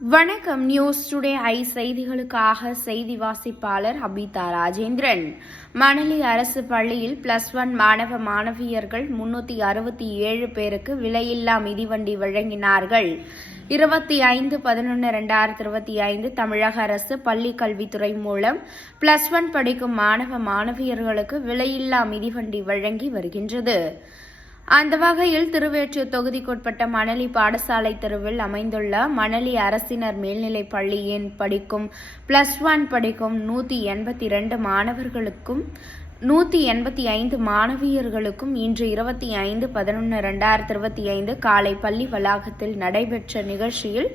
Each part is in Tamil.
வணக்கம். நியூஸ் டுடே ஐ செய்திகளுக்காக செய்தி வாசிப்பாளர் அபிதா ராஜேந்திரன். மணலி அரசு பள்ளியில் +1 மாணவ மாணவியர்கள் 367 பேருக்கு விலையில்லா மிதிவண்டி வழங்கினார்கள். 25/11/2025 தமிழக அரசு பள்ளிக் கல்வித்துறை மூலம் +1 படிக்கும் மாணவ மாணவியர்களுக்கு விலையில்லா மிதிவண்டி வழங்கி வருகின்றது. அந்த வகையில் திருவேற்றூர் தொகுதிக்குட்பட்ட மணலி பாடசாலை தெருவில் அமைந்துள்ள மணலி அரசினர் மேல்நிலைப் பள்ளியின் படிக்கும் +1 படிக்கும் 182 மாணவர்களுக்கும் 185 மாணவியர்களுக்கும் இன்று 25/11/2025 காலை பள்ளி வளாகத்தில் நடைபெற்ற நிகழ்ச்சியில்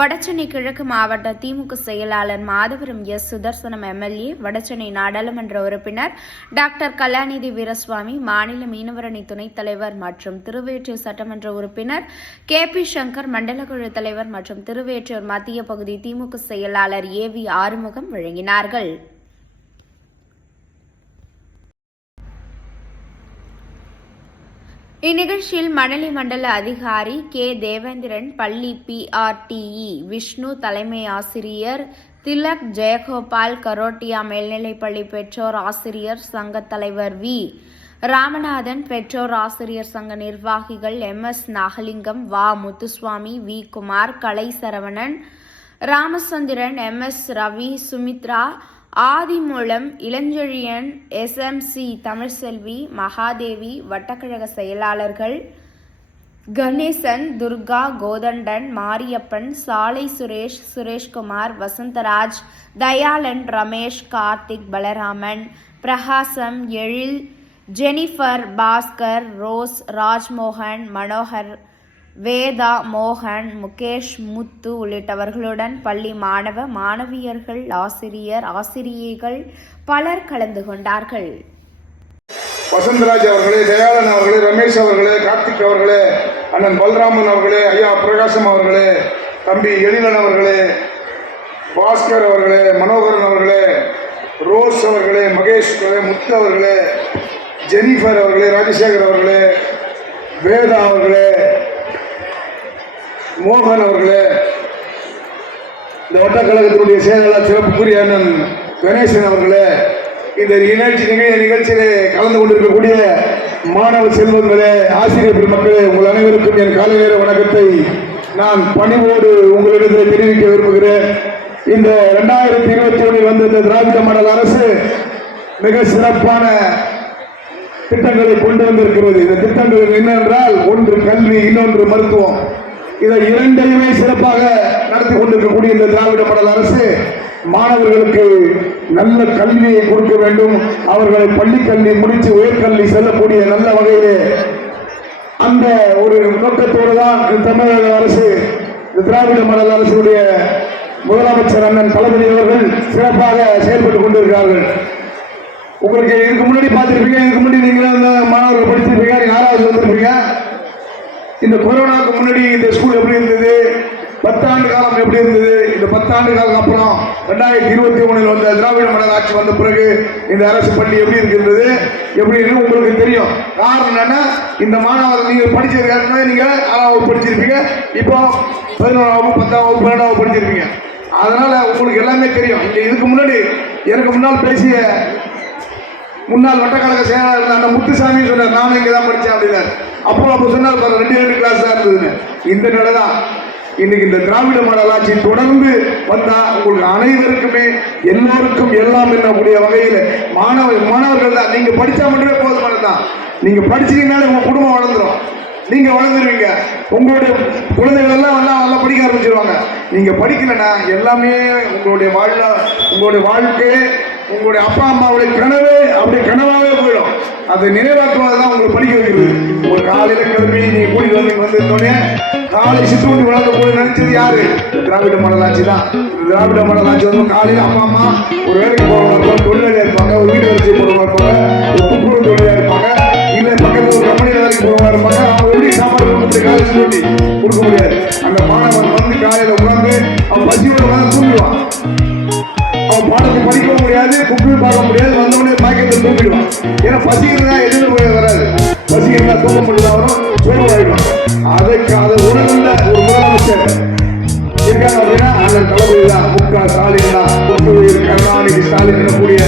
வடசென்னை கிழக்கு மாவட்ட திமுக செயலாளர் மாதவரம் சுதர்சனம் MLA, வடசென்னை நாடாளுமன்ற உறுப்பினர் டாக்டர் கலாநிதி வீரசுவாமி, மாநில மீனவரணி துணைத் தலைவர் மற்றும் திருவேற்றூர் சட்டமன்ற உறுப்பினர் KP சங்கர், மண்டலக்குழு தலைவர் மற்றும் திருவேற்றூர் மத்திய பகுதி திமுக செயலாளர் AV ஆறுமுகம் வழங்கினார்கள். இந்நிகழ்ச்சியில் மணலி மண்டல அதிகாரி K. தேவேந்திரன், பள்ளி PRTE விஷ்ணு, தலைமை ஆசிரியர் திலக், ஜெயகோபால், கரோட்டியா மேல்நிலைப்பள்ளி பெற்றோர் ஆசிரியர் சங்க தலைவர் V. ராமநாதன், பெற்றோர் ஆசிரியர் சங்க நிர்வாகிகள் MS நாகலிங்கம், வ. முத்துசுவாமி, V. குமார், கலை சரவணன், ராமச்சந்திரன், MS ரவி, சுமித்ரா, ஆதிமூலம், இளஞ்செழியன், SMC தமிழ்செல்வி, மகாதேவி, வட்டக்கழக செயலாளர்கள் கணேசன், துர்கா, கோதண்டன், மாரியப்பன், சாலை சுரேஷ், சுரேஷ்குமார், வசந்தராஜ், தயாளன், ரமேஷ், கார்த்திக், பலராமன், பிரகாசம், எழில், ஜெனிஃபர், பாஸ்கர், ரோஸ், ராஜ்மோகன், மனோகர், வேதா, மோகன், முகேஷ், முத்து உள்ளிட்டவர்களுடன் பள்ளி மாணவ மாணவியர்கள், ஆசிரியர் ஆசிரியைகள் பலர் கலந்து கொண்டார்கள். வசந்தராஜ் அவர்களே, தயாளன் அவர்களே, ரமேஷ் அவர்களே, கார்த்திக் அவர்களே, அண்ணன் பல்ராமன் அவர்களே, ஐயா பிரகாசம் அவர்களே, தம்பி எழிலன் அவர்களே, பாஸ்கர் அவர்களே, மனோகரன் அவர்களே, ரோஸ் அவர்களே, மகேஷ் அவர்களே, முத்து அவர்களே, ஜெனிஃபர் அவர்களே, ராஜசேகர் அவர்களே, வேதா அவர்களே, மோகன் அவர்களே, இந்த வட்டக்கழகத்தினுடைய செயலாளர் சிறப்புக்குரிய அண்ணன் கணேசன் அவர்களே, இந்த நிகழ்ச்சியிலே கலந்து கொண்டிருக்கக்கூடிய மாணவ செல்வங்களே, ஆசிரியர் பெருமக்களே, உங்கள் அனைவருக்கும் என் காலை நேர வணக்கத்தை நான் பணிவோடு உங்களிடத்தில் தெரிவிக்க விரும்புகிறேன். இந்த 2021 வந்த இந்த திராவிட மாடல் அரசு மிக சிறப்பான திட்டங்களை கொண்டு வந்திருக்கிறது. இந்த திட்டங்கள் என்னவென்றால், ஒன்று கல்வி, இன்னொன்று மருத்துவம். இதை இரண்டையுமே சிறப்பாக நடத்தி கொண்டிருக்கக்கூடிய இந்த திராவிட மாடல் அரசு மாணவர்களுக்கு நல்ல கல்வியை கொடுக்க வேண்டும், அவர்களை பள்ளி கல்வி முடித்து உயர்கல்வி செல்லக்கூடிய நல்ல வகையிலே அந்த ஒரு நோக்கத்தோடு தான் தமிழக அரசு, இந்த திராவிட மாடல் அரசுடைய முதலமைச்சர் அண்ணன் தளபதி அவர்கள் சிறப்பாக செயல்பட்டுக் கொண்டிருக்கிறார்கள். உங்களுக்கு இதுக்கு முன்னாடி பார்த்திருப்பீங்க, இதுக்கு முன்னாடி நீங்களும் மாணவர்கள் படிச்சிருப்பீங்க, 4வது வந்திருப்பீங்க. இந்த கொரோனாவுக்கு முன்னாடி இந்த ஸ்கூல் எப்படி இருந்தது, 10 ஆண்டு காலம் எப்படி இருந்தது, இந்த 10 ஆண்டு காலம் அப்புறம் 2021 வந்த திராவிட மாடல் ஆட்சி வந்த பிறகு இந்த அரசு பள்ளி எப்படி இருக்கின்றது, எப்படின்னு உங்களுக்கு தெரியும். காரணம் என்னன்னா, இந்த மாணவர்கள் நீங்கள் படிச்சிருக்க, நீங்க 6ஆம் வகுப்பு படிச்சிருப்பீங்க, இப்போ 11ஆம் வகுப்பு, 10ஆம் வகுப்பு, 12ஆம் வகுப்பு படிச்சிருப்பீங்க. அதனால உங்களுக்கு எல்லாமே தெரியும். இங்க இதுக்கு முன்னாடி எனக்கு முன்னால் பேசிய முன்னாள் வட்டக்கழக செயலாளர் அந்த முத்துசாமி சொன்னார், நானும் இங்கே தான் படித்தேன் அப்படின்னாரு. அப்போ சொன்னார், 2 கிளாஸ் தான் இருந்ததுன்னு. இந்த நிலை தான் இன்னைக்கு இந்த திராவிட மாடல் ஆட்சி தொடர்ந்து வந்தா உங்களுக்கு அனைவருக்குமே எல்லோருக்கும் எல்லாம் என்னக்கூடிய வகையில் மாணவர்கள் தான். நீங்க படிச்சா மட்டுமே போதுமானதான். நீங்க படிச்சீங்கன்னாலே உங்க குடும்பம் வளர்ந்துடும், நீங்க வளர்ந்துருவீங்க, உங்களுடைய குழந்தைகள் எல்லாம் நல்லா படிக்க ஆரம்பிச்சிருவாங்க. நீங்க படிக்கலன்னா எல்லாமே உங்களுடைய வாழ்க்கையே உங்களுடைய அப்பா அம்மாவுடைய கனவு அப்படியே கனவாகவே போயிடும். அதை நினைவாக்குவதுதான் உங்களுக்கு படிக்க வைக்கிறது. ஒரு காலையில கிளம்பி நீங்க கூடி வந்தோடனே காலை சிற்றுண்டி வளர்க்க போய் நினைச்சது யாரு? திராவிட மாடல் ஆட்சி தான். திராவிட மாடல் ஆட்சி வந்து காலையில அப்பா அம்மா ஒரு வேலைக்கு போறவங்க, தொழிலாளியா இருப்பாங்க, ஒரு வீட்டு வரிசை போறவங்க இருப்பாங்க, ஒரு துப்புரவு தொழிலாளியா இருப்பாங்க, இல்ல பக்கத்துல ஒரு கம்பெனியில வேலைக்கு போறவங்க இருப்பாங்க. அவங்க எப்படி சாப்பாடு காலை சிற்றுண்டி கொடுக்க முடியாது. அந்த மாணவன் வந்து காலையில உட்கார்ந்து அவன் பசியோட வந்து தூங்கிடுவான். அவன் பாடத்தை படிக்கவும் முடியாது, குப்பியும் பார்க்க முடியாது, வந்தவொடனே பாக்கெட்டில் தூக்கிடுவான். ஏன்னா பசி இருந்தா எதுவும் போய் வராது, பசி இருந்தா தூக்க முடியாது, வரும், சோர்வாயிடும். அதை உணர்ந்த ஒரு முதலமைச்சர் இருக்காங்க அப்படின்னா அந்த தளபதி தான் முக ஸ்டாலின் தான். முத்துவேல் கருணாநிதி ஸ்டாலின் எனக்கூடிய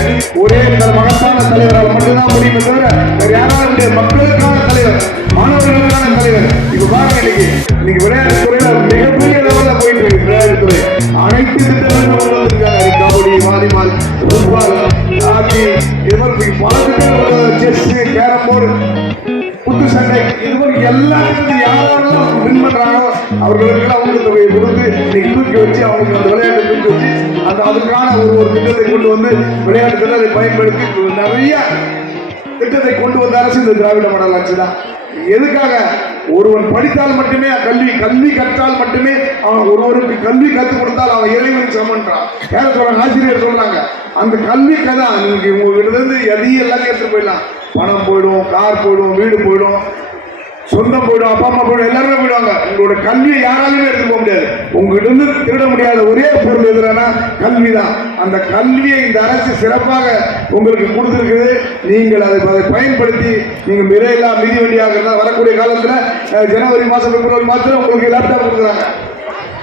ஒரே மகத்தான தலைவரால் மட்டும்தான் முடியுமே தவிர வேற யாராலும் முடியாது. மக்களுக்கான தலைவர், மாணவர்களுக்கான தலைவர். இப்ப பாருங்க, இன்னைக்கு விளையாட்டு துறையில மிகப்பெரிய லெவல்ல போயிட்டு இருக்கு. விளையாட்டு துறை அனைத்து திட்டங்களும் இருக்காங்க. கபடி, வாலிபால், ஃபுட்பால், ஹாக்கி, இது மாதிரி பல திட்டங்கள், செஸ், கேரம் போர்டு, குத்து சண்டை, இது மாதிரி எல்லாத்துக்கும் யாரெல்லாம் வின் பண்றாங்களோ அவர்களுக்கு அவங்க தொகையை கொடுத்து இன்னைக்கு தூக்கி வச்சு அவங்களுக்கு அந்த விளையாட்டை தூக்கி வச்சு அதுக்கான ஒரு திட்டத்தை கொண்டு வந்து விளையாட்டு திட்டத்தை பயன்படுத்தி நிறைய திட்டத்தை கொண்டு வந்த அரசு இந்த திராவிட மாடல் ஆட்சி தான். எதுக்காக? ஒருவன் படித்தால் மட்டுமே கல்வி கற்றால் மட்டுமே அவன் ஒருவருக்கு கல்வி கற்றுக் கொடுத்தால் அவன் இறைவன் சமன்றான். யார சொல்றாங்க? ஆசிரியர் சொல்றாங்க. அந்த கல்வி கதை நீங்க உங்ககிட்ட இருந்து எதையும் எல்லாத்தையும் எடுத்துட்டு போயிடலாம். பணம் போயிடும், கார் போயிடும், வீடு போயிடும், சொந்தம் போயிடும், அப்பா அம்மா போயிடும், எல்லாருமே போயிடுவாங்க. உங்களோட கல்வியை யாராலுமே எடுத்துக்க முடியாது. உங்ககிட்ட இருந்து திருட முடியாத ஒரே பொருள் எதுனா கல்வி தான். அந்த கல்வியை இந்த அரசு சிறப்பாக உங்களுக்கு கொடுத்திருக்குது. நீங்கள் அதை பயன்படுத்தி நீங்க மிரையில்லா மிதிவண்டியாக வரக்கூடிய காலத்துல ஜனவரி மாசம், பிப்ரவரி மாசத்துல உங்களுக்கு லேப்டாப் கொடுக்குறாங்க.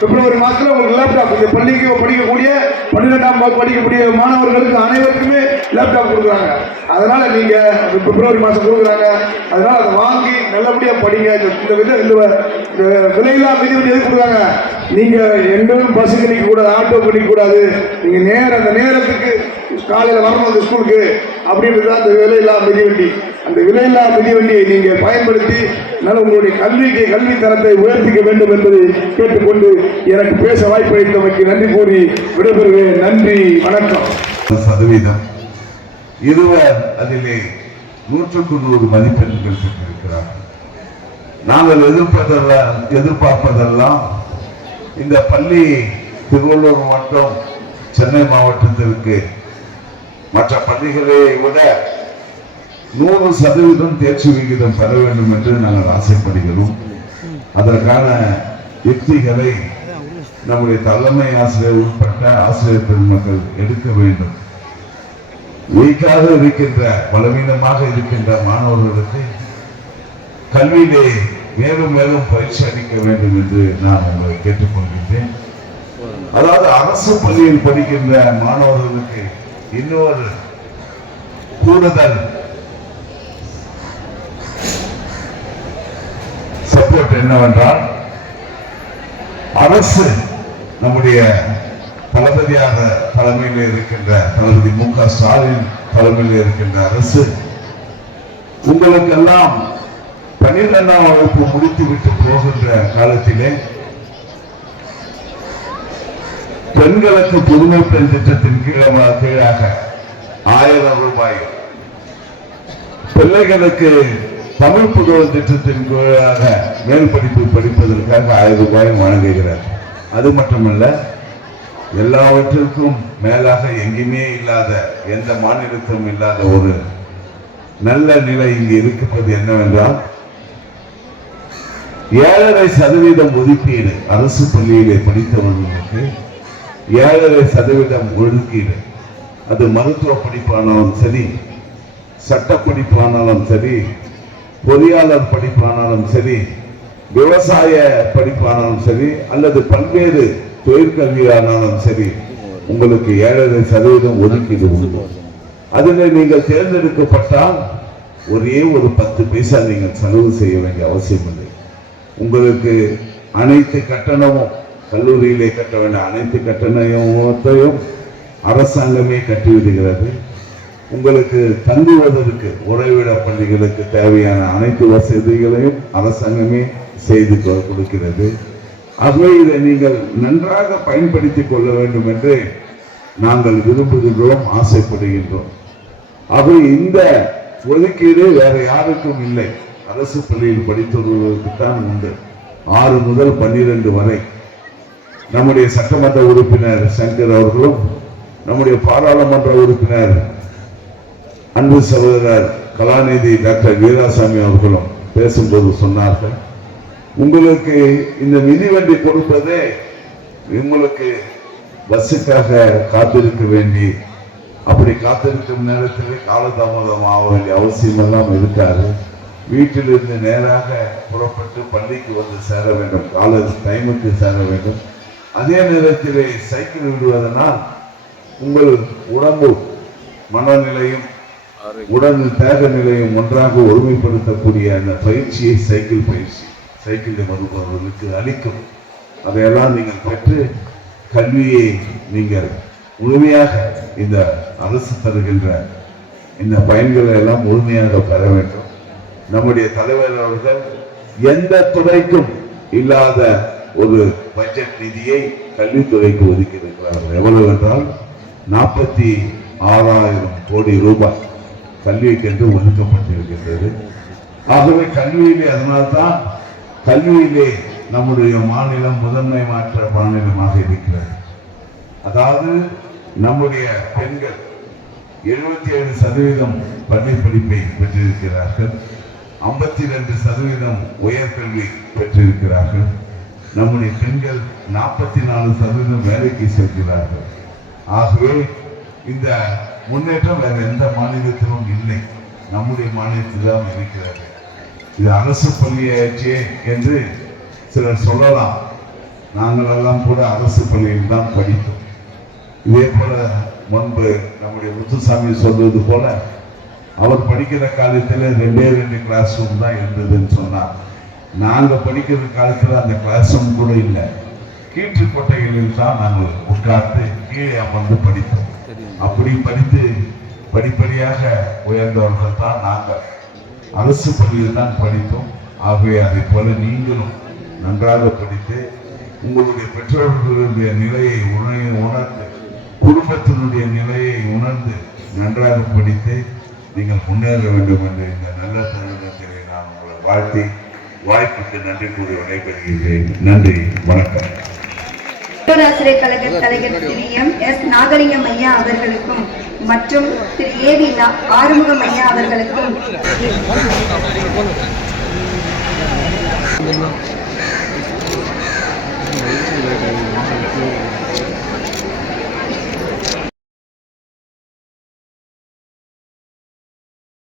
பிப்ரவரி மாசத்துல உங்களுக்கு லேப்டாப் இந்த பள்ளிக்கு படிக்கக்கூடிய 12ஆம் வகுப்பு படிக்கக்கூடிய மாணவர்களுக்கு அனைவருக்குமே லேப்டாப் கொடுக்குறாங்க. அதனால நீங்க பிப்ரவரி மாசம் கொடுக்குறாங்க. அதனால அதை வாங்கி நல்லபடியா படிங்க. இந்த விலையில்லா மிதிவண்டி எதுக்கு கொடுக்குறாங்க? நீங்க எங்களும் பஸ்ஸுக்கு நிற்க கூடாது, ஆட்டோ பண்ணிக்க கூடாது. நீங்க அந்த நேரத்துக்கு காலையில வரணும் அந்த ஸ்கூலுக்கு அப்படின்றது அந்த விலையில்லா மிதிவண்டி. அந்த விலையில்லா மிதிவண்டியை நீங்க பயன்படுத்தி உங்களுடைய கல்வி தரத்தை உயர்த்திக்க வேண்டும் என்பதை கேட்டுக்கொண்டு எனக்கு பேச வாய்ப்பு அளித்தமைக்கு நன்றி கூறி விடைபெறுகிறேன். நன்றி, வணக்கம். சதவீதம் இருவர் அதிலே 100க்கு 100 மதிப்பெண்கள் பெற்றிருக்கிறார். நாங்கள் எதிர்பார்ப்பதெல்லாம் இந்த பள்ளி திருவள்ளூர் மாவட்டம், சென்னை மாவட்டத்திற்கு மற்ற பள்ளிகளை விட 100% தேர்ச்சி விகிதம் பெற வேண்டும் என்று நாங்கள் ஆசைப்படுகிறோம். அதற்கான யுக்திகளை நம்முடைய தலைமை ஆசிரியர் உட்பட்ட ஆசிரியர் பெருமக்கள் எடுக்க வேண்டும். வீக்காக இருக்கின்ற, பலவீனமாக இருக்கின்ற மாணவர்களுக்கு கல்வியிலே மேலும் மேலும் பயிற்சி அளிக்க வேண்டும் என்று நான் உங்களை கேட்டுக்கொள்கின்றேன். அதாவது அரசு பள்ளியில் படிக்கின்ற மாணவர்களுக்கு இன்னொரு கூடுதல் சப்போர்ட் என்னவென்றால், அரசு நம்முடைய தளபதியாக தலைமையில் இருக்கின்ற தளபதி முக ஸ்டாலின் தலைமையில் இருக்கின்ற அரசு உங்களுக்கெல்லாம் 12ஆம் வகுப்பு முடித்துவிட்டு போகின்ற காலத்திலே பெண்களுக்கு புதுமை பெண் திட்டத்தின் கீழாக 1000 ரூபாய், பிள்ளைகளுக்கு தமிழ் புதுவர் திட்டத்தின் கீழாக மேல் படிப்பு படிப்பதற்காக 1000 ரூபாய் வழங்குகிறார். அது மட்டுமல்ல, எல்லாவற்றிற்கும் மேலாக எங்குமே இல்லாத, எந்த மாநிலத்திலும் இல்லாத ஒரு நல்ல நிலை இங்கு இருப்பது என்னவென்றால், 7.5% ஒதுக்கீடு. அரசு பள்ளியிலே படித்தவர்களுக்கு 7.5% ஒதுக்கீடு. அது மருத்துவ படிப்பானாலும் சரி, சட்ட படிப்பானாலும் சரி, பொறியாளர் படிப்பானாலும் சரி, விவசாய படிப்பானாலும் சரி, அல்லது பல்வேறு தொழிற்கல்வியானாலும் சரி, உங்களுக்கு 7.5% ஒதுக்கீடு உண்டு. அதில் நீங்கள் தேர்ந்தெடுக்கப்பட்டால் ஒரே ஒரு 10 பைசா நீங்கள் செலவு செய்ய வேண்டிய அவசியம் இல்லை. உங்களுக்கு அனைத்து கட்டணமும், கல்லூரியிலே கட்ட வேண்டிய அனைத்து கட்டணத்தையும் அரசாங்கமே கட்டிவிடுகிறது. உங்களுக்கு தங்குவதற்கு உறைவிட பள்ளிகளுக்கு தேவையான அனைத்து வசதிகளையும் அரசாங்கமே செய்து கொடுக்கிறது. ஆகவே இதை நீங்கள் நன்றாக பயன்படுத்திக் கொள்ள வேண்டும் என்று நாங்கள் விரும்புகின்றோம், ஆசைப்படுகின்றோம். ஆகவே இந்த ஒதுக்கீடு வேற யாருக்கும் இல்லை, அரசு பள்ளியில் படித்தவர்களுக்கு தான் உண்டு. 6 முதல் 12 வரை நம்முடைய சட்டமன்ற உறுப்பினர் சங்கர் அவர்களும், நம்முடைய பாராளுமன்ற உறுப்பினர் அன்பு சகோதரர் கலாநிதி டாக்டர் வீராசாமி அவர்களும் பேசும்போது சொன்னார்கள், உங்களுக்கு இந்த மிதிவண்டி கொடுப்பதே உங்களுக்கு பஸ்ஸுக்காக காத்திருக்க வேண்டி, அப்படி காத்திருக்கும் நேரத்தில் காலதாமதம் ஆக வேண்டிய அவசியம் எல்லாம் இருக்காது. வீட்டிலிருந்து நேராக புறப்பட்டு பள்ளிக்கு வந்து சேர வேண்டும், காலேஜ் டைமுக்கு சேர வேண்டும். அதே நேரத்திலே சைக்கிள் விடுவதனால் உங்கள் உடம்பு மனநிலையும் உடல் தேக நிலையும் ஒன்றாக ஒருமைப்படுத்தக்கூடிய அந்த பயிற்சியை சைக்கிள் பயிற்சி சைக்கிளில் வருபவர்களுக்கு அளிக்கும். அதையெல்லாம் நீங்கள் பெற்று கல்வியை நீங்கள் முழுமையாக இந்த அரசு தருகின்ற இந்த பயன்களை எல்லாம் முழுமையாக பெற வேண்டும். நம்முடைய தலைவர் அவர்கள் எந்த துறைக்கும் இல்லாத ஒரு பட்ஜெட் நிதியை கல்வித்துறைக்கு ஒதுக்கி இருக்கிறார்கள். எவ்வளவு என்றால் 46,000 கோடி ரூபாய் கல்விக்கென்று ஒதுக்கப்பட்டிருக்கின்றது. ஆகவே கல்வியிலே அதனால்தான் கல்வியிலே நம்முடைய மாநிலம் முதன்மை மாற்ற மாநிலமாக இருக்கிறது. அதாவது நம்முடைய பெண்கள் 77% பள்ளி படிப்பை பெற்றிருக்கிறார்கள், 52% உயர்கல்வி பெற்றிருக்கிறார்கள். நம்முடைய பெண்கள் 44% வேலைக்கு செல்கிறார்கள். ஆகவே இந்த முன்னேற்றம் வேற எந்த மாநிலத்திலும் இல்லை, நம்முடைய மாநிலத்தில் தான் இருக்கிறது. இது அரசு பள்ளியாச்சே என்று சிலர் சொல்லலாம். நாங்கள் எல்லாம் கூட அரசு பள்ளியில் தான் படித்தோம். இதே போல முன்பு நம்முடைய முத்துசாமி சொல்வது போல அவர் படிக்கிற காலத்தில் 2 கிளாஸ் ரூம் தான் இருந்ததுன்னு சொன்னார். நாங்கள் படிக்கிற காலத்தில் அந்த கிளாஸ் ரூம் கூட இல்லை. கீற்று கொட்டைகளில் தான் நாங்கள் உட்கார்ந்து கீழே அமர்ந்து படித்தோம். அப்படி படித்து படிப்படியாக உயர்ந்தவர்கள் தான் நாங்கள். அரசு பள்ளியில் தான் படித்தோம். ஆகவே அதை போல நீங்களும் நன்றாக படித்து உங்களுடைய பெற்றோர்களுடைய நிலையை உணர்ந்து குடும்பத்தினுடைய நிலையை உணர்ந்து நன்றாக படித்து நீங்கள் முன்னேற வேண்டும் என்று இந்த நல்ல தருணத்திலே நான் உங்களை வாழ்த்தி வாய்ப்புக்கு நன்றி கூறி விடைபெறுகிறேன். நன்றி, வணக்கம். பேராசிரியர் கழக தலைவர் திரு எம்.எஸ். நாகலிங்கம் ஐயா அவர்களுக்கும் மற்றும் திரு ஏ.வி. ஆறுமுகம் ஐயா அவர்களுக்கும்